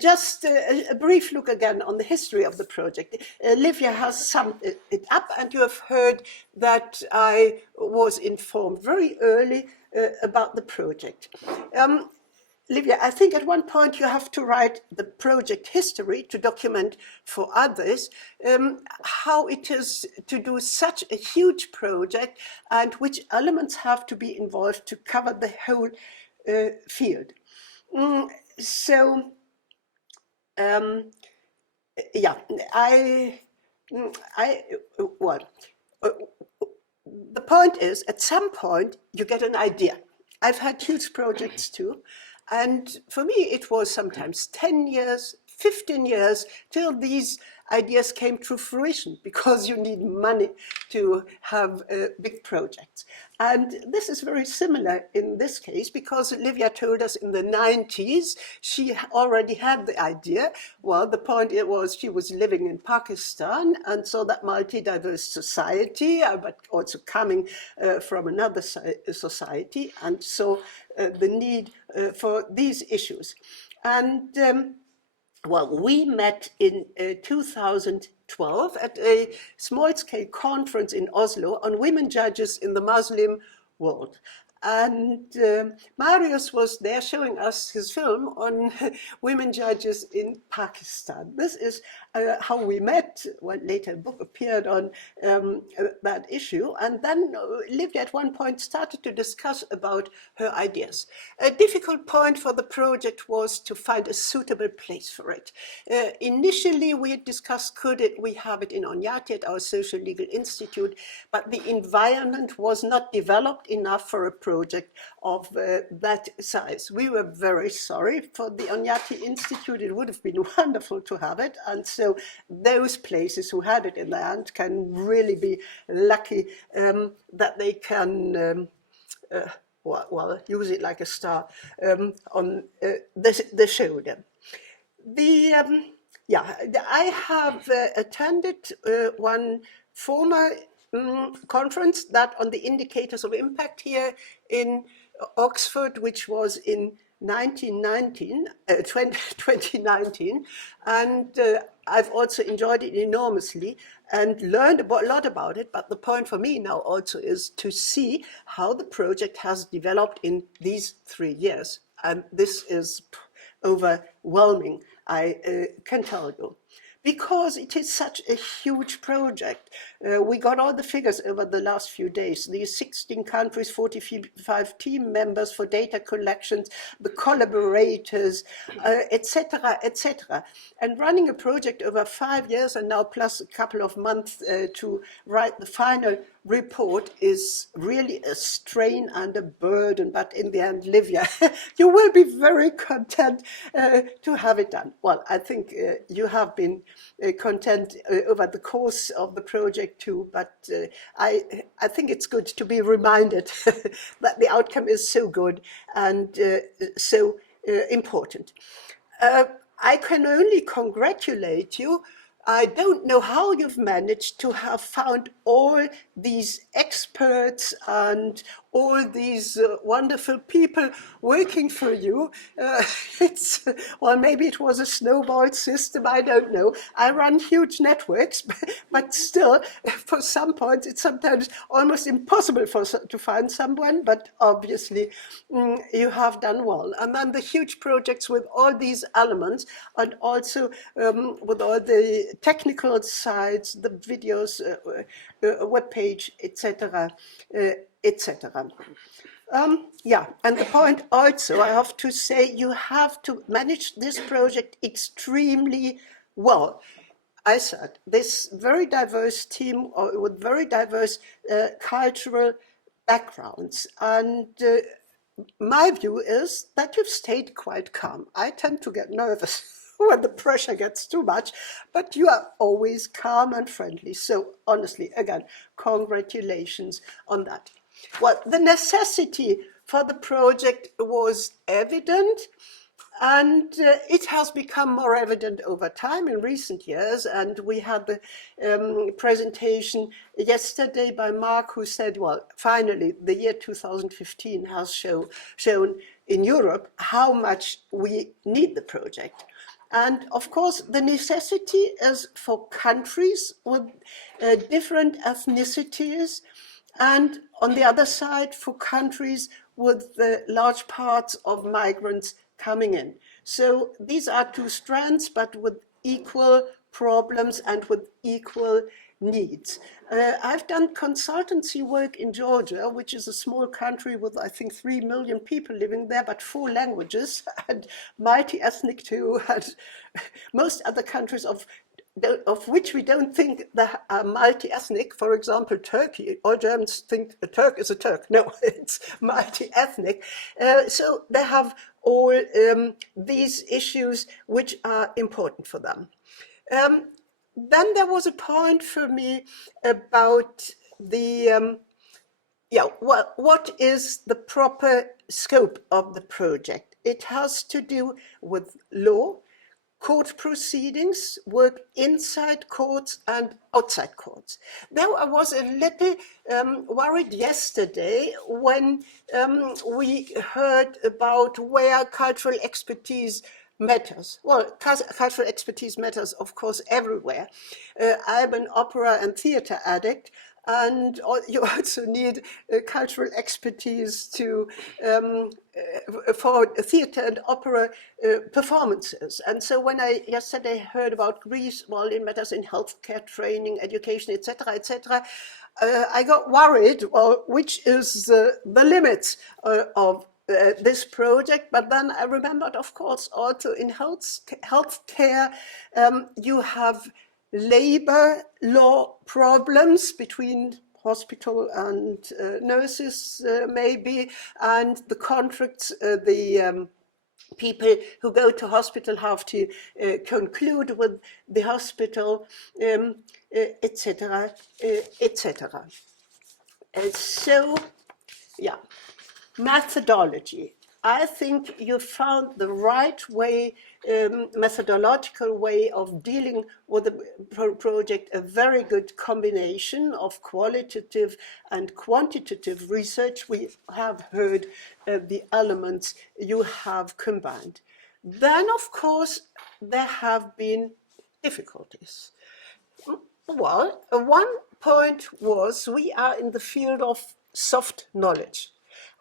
Just a brief look again on the history of the project. Livia has summed it up, and you have heard that I was informed very early about the project. Livia, I think at one point you have to write the project history to document for others how it is to do such a huge project and which elements have to be involved to cover the whole field. Yeah, well, the point is, at some point, you get an idea. I've had huge projects too, and for me, it was sometimes 10 years, 15 years, till these ideas came to fruition, because you need money to have big projects. And this is very similar in this case, because Livia told us in the 90s, she already had the idea. Well, the point it was she was living in Pakistan, and so that multi-diverse society, but also coming from another society, and so the need for these issues. And well, we met in 2012 at a small-scale conference in Oslo on women judges in the Muslim world. And Marius was there showing us his film on women judges in Pakistan. This is how we met. Well, later a book appeared on that issue. And then Livia at one point started to discuss about her ideas. A difficult point for the project was to find a suitable place for it. Initially, we had discussed, could we have it in Onyati at our Social Legal Institute, but the environment was not developed enough for a project of that size. We were very sorry for the Onyati Institute. It would have been wonderful to have it. And so those places who had it in their hand can really be lucky that they can well, use it like a star on the shoulder. Yeah, I have attended one former conference, that on the indicators of impact here in Oxford, which was in 2019, and I've also enjoyed it enormously and learned a lot about it. But the point for me now also is to see how the project has developed in these 3 years, and this is overwhelming, I can tell you. Because it is such a huge project. We got all the figures over the last few days. These 16 countries, 45 team members for data collections, the collaborators, etc., etc. And running a project over 5 years and now plus a couple of months to write the final report is really a strain and a burden. But in the end, Livia, you will be very content to have it done. Well, I think you have been content over the course of the project too, but I think it's good to be reminded that the outcome is so good and so important. I can only congratulate you. I don't know how you've managed to have found all these experts and all these wonderful people working for you. Well, maybe it was a snowball system, I don't know. I run huge networks, but still, for some points, it's sometimes almost impossible to find someone, but obviously you have done well. And then the huge projects with all these elements, and also with all the technical sides, the videos, webpage, etc., etc. Yeah, and the point also, I have to say, you have to manage this project extremely well. I said, this very diverse team with very diverse cultural backgrounds, and my view is that you've stayed quite calm. I tend to get nervous when the pressure gets too much, but you are always calm and friendly. So honestly, again, congratulations on that. Well, the necessity for the project was evident. And it has become more evident over time in recent years. And we had the presentation yesterday by Mark, who said, well, finally, the year 2015 has shown in Europe how much we need the project. And of course, the necessity is for countries with different ethnicities, and on the other side, for countries with large parts of migrants coming in. So these are two strands, but with equal problems and with equal needs. I've done consultancy work in Georgia, which is a small country with, I think, 3 million people living there, but 4 languages, and multi-ethnic too, and most other countries of which we don't think they are multi-ethnic. For example, Turkey, all Germans think a Turk is a Turk. No, it's multi-ethnic. So they have all these issues which are important for them. Then there was a point for me about the, what is the proper scope of the project? It has to do with law, court proceedings, work inside courts and outside courts. Now, I was a little worried yesterday when we heard about where cultural expertise matters. Well, cultural expertise matters, of course, everywhere. I'm an opera and theater addict, and you also need cultural expertise to for theater and opera performances. And so when I yesterday heard about Greece, well, it matters in healthcare, training, education, etc., I got worried, well, which is the limits of this project. But then I remembered, of course, also in healthcare, you have labor law problems between hospital and nurses, maybe, and the contracts, the people who go to hospital have to conclude with the hospital, etc., etc. So, yeah, methodology. I think you found the right way, methodological way of dealing with the project, a very good combination of qualitative and quantitative research. We have heard the elements you have combined. Then, of course, there have been difficulties. Well, one point was we are in the field of soft knowledge.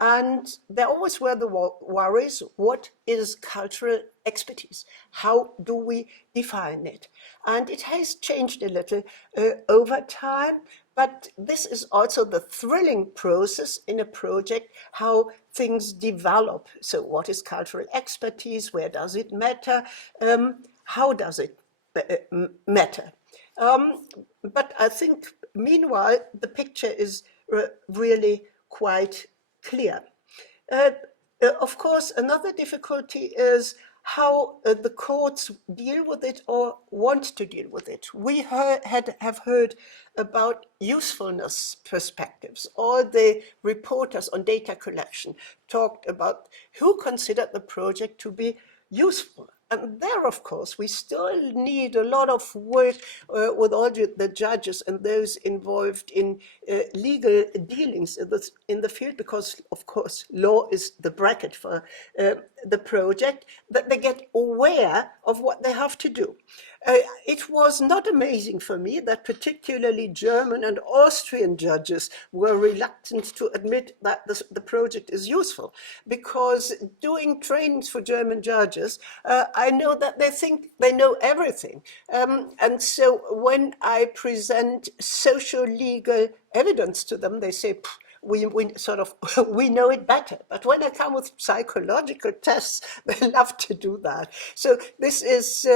And there always were the worries, what is cultural expertise? How do we define it? And it has changed a little over time, but this is also the thrilling process in a project, how things develop. So what is cultural expertise? Where does it matter? How does it matter? But I think, meanwhile, the picture is really quite clear. Of course, another difficulty is how the courts deal with it or want to deal with it. We have heard about usefulness perspectives. All the reporters on data collection talked about who considered the project to be useful. And there, of course, we still need a lot of work with all the judges and those involved in legal dealings in the field, because, of course, law is the bracket for the project, that they get aware of what they have to do. It was not amazing for me that particularly German and Austrian judges were reluctant to admit that the project is useful, because doing trainings for German judges, I know that they think they know everything. And so when I present social legal evidence to them, they say, we sort of, we know it better. But when I come with psychological tests, they love to do that. So this is,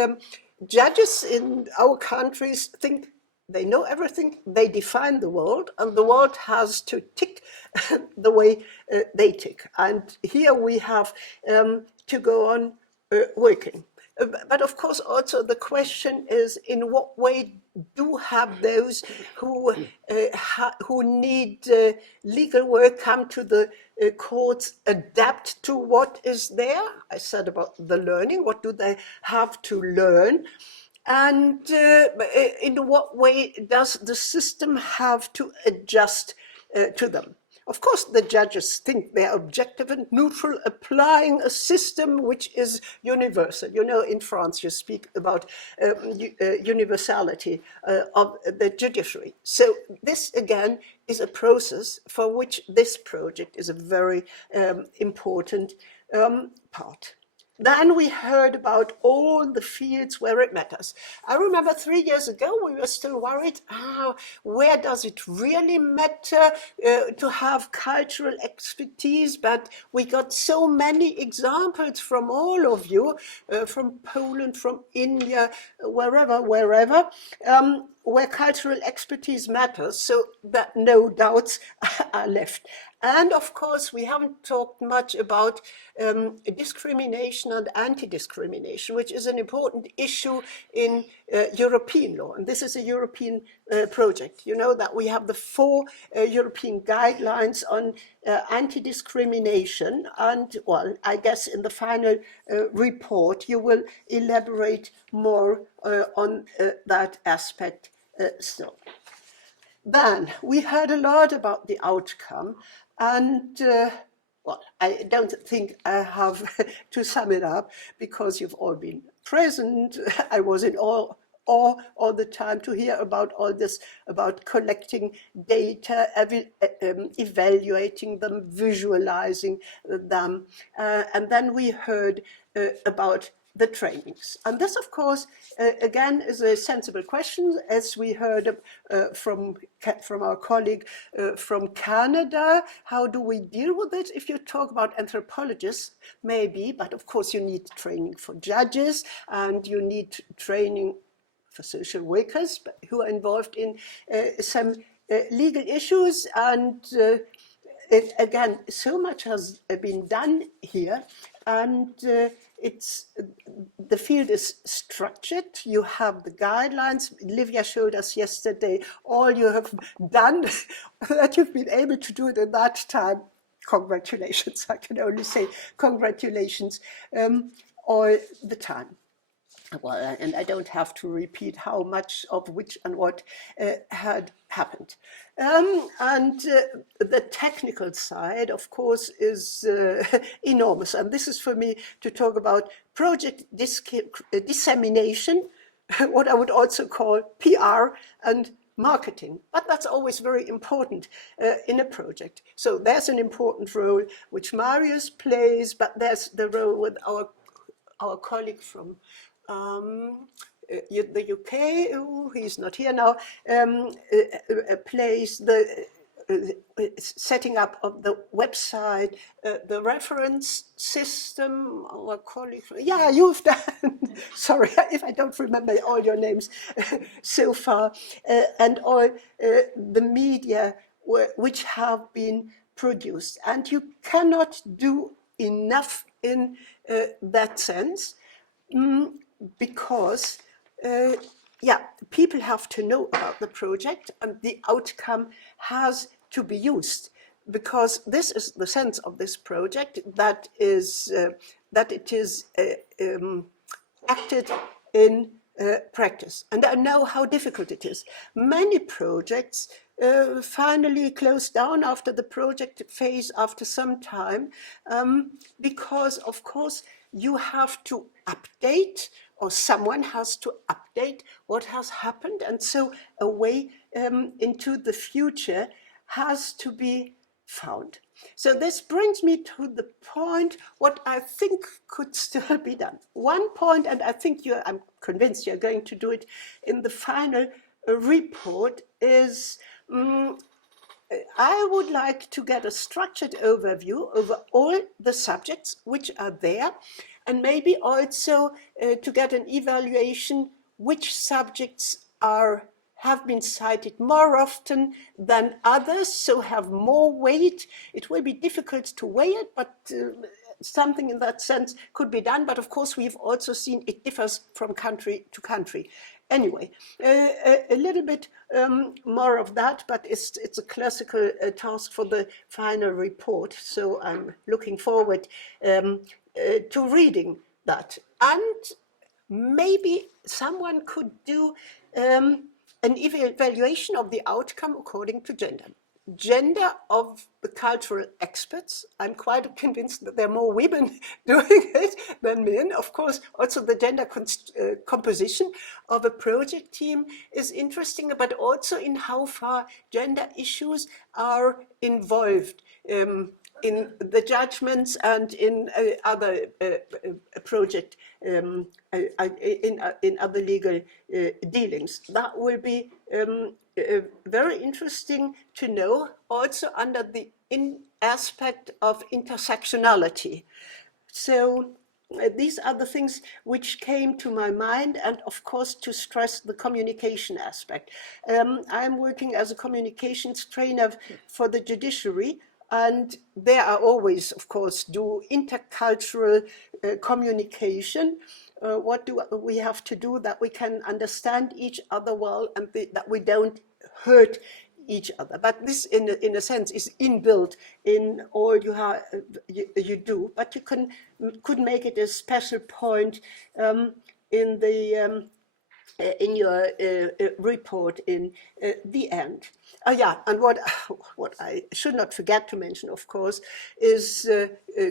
judges in our countries think they know everything, they define the world, and the world has to tick the way they tick. And here we have to go on working. But of course, also the question is, in what way do have those who who need legal work come to the courts, adapt to what is there. I said about the learning. What do they have to learn? And in what way does the system have to adjust to them? Of course, the judges think they're objective and neutral, applying a system which is universal. You know, in France, you speak about universality of the judiciary. So this, again, is a process for which this project is a very important part. Then we heard about all the fields where it matters. I remember 3 years ago, we were still worried, where does it really matter to have cultural expertise? But we got so many examples from all of you, from Poland, from India, wherever, where cultural expertise matters, so that no doubts are left. And of course, we haven't talked much about discrimination and anti-discrimination, which is an important issue in European law. And this is a European project. You know that we have the 4 European guidelines on anti-discrimination. And, well, I guess in the final report, you will elaborate more on that aspect still. Then we heard a lot about the outcome, and well, I don't think I have to sum it up because you've all been present. I was in awe all the time to hear about all this, about collecting data, evaluating them, visualizing them. And then we heard about the trainings. And this, of course, again, is a sensible question, as we heard from our colleague from Canada. How do we deal with it? If you talk about anthropologists, maybe, but of course you need training for judges, and you need training for social workers who are involved in some legal issues. And again, so much has been done here, and the field is structured. You have the guidelines. Livia showed us yesterday all you have done, that you've been able to do it in that time. Congratulations, I can only say congratulations all the time. Well, and I don't have to repeat how much of which and what had happened. And the technical side, of course, is enormous. And this is for me to talk about project dissemination, what I would also call PR and marketing. But that's always very important in a project. So there's an important role which Marius plays, but there's the role with our colleague from the UK, he's not here now, plays the setting up of the website, the reference system. Our colleague, yeah, you've done, sorry if I don't remember all your names so far, and all the media which have been produced. And you cannot do enough in that sense. Because people have to know about the project, and the outcome has to be used, because this is the sense of this project, that it is acted in practice. And I know how difficult it is. Many projects finally close down after the project phase after some time, because, of course, you have to update, or someone has to update what has happened. And so a way into the future has to be found. So this brings me to the point what I think could still be done. One point, and I think I'm convinced you're going to do it in the final report, is I would like to get a structured overview over all the subjects which are there, and maybe also to get an evaluation which subjects have been cited more often than others, so have more weight. It will be difficult to weigh it, but something in that sense could be done. But of course, we've also seen it differs from country to country. Anyway, a little bit more of that, but it's a classical task for the final report. So I'm looking forward to reading that. And maybe someone could do an evaluation of the outcome according to gender. Gender of the cultural experts. I'm quite convinced that there are more women doing it than men. Of course, also the gender composition of a project team is interesting, but also in how far gender issues are involved in the judgments and in other project, in other legal dealings. That will be very interesting to know, also under the aspect of intersectionality. So these are the things which came to my mind, and of course to stress the communication aspect. I'm working as a communications trainer for the judiciary, and there I always, of course, do intercultural communication. What do we have to do that we can understand each other well, and that we don't hurt each other? But this, in a sense, is inbuilt in all you do. But you could make it a special point in the in your report in the end. Oh yeah, and what I should not forget to mention, of course, is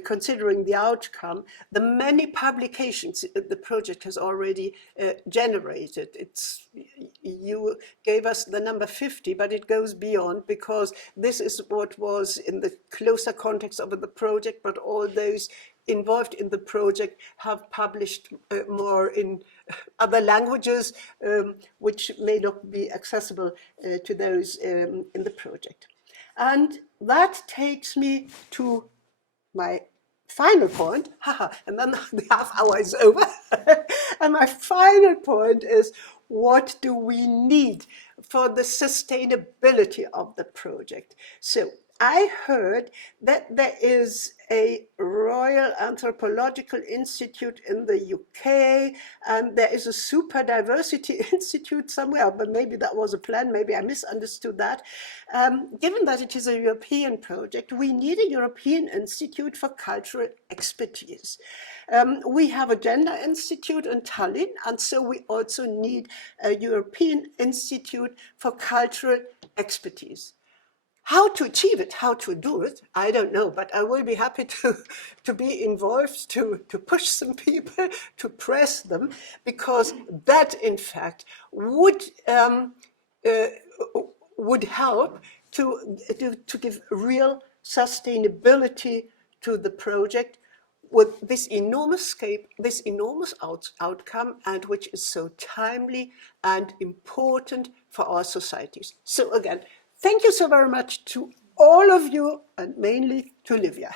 considering the outcome, the many publications the project has already generated. You gave us the number 50, but it goes beyond, because this is what was in the closer context of the project, but all those involved in the project have published more in other languages, which may not be accessible to those in the project. And that takes me to my final point, and then the half hour is over. And my final point is, what do we need for the sustainability of the project? So I heard that there is a Royal Anthropological Institute in the UK, and there is a Super Diversity Institute somewhere, but maybe that was a plan, maybe I misunderstood that. Given that it is a European project, we need a European Institute for Cultural Expertise. We have a Gender Institute in Tallinn, and so we also need a European Institute for Cultural Expertise. How to achieve it, how to do it, I don't know, but I will be happy to be involved, to push some people, to press them, because that, in fact, would help to give real sustainability to the project, with this enormous scope, this enormous outcome, and which is so timely and important for our societies. So again, thank you so very much to all of you, and mainly to Livia.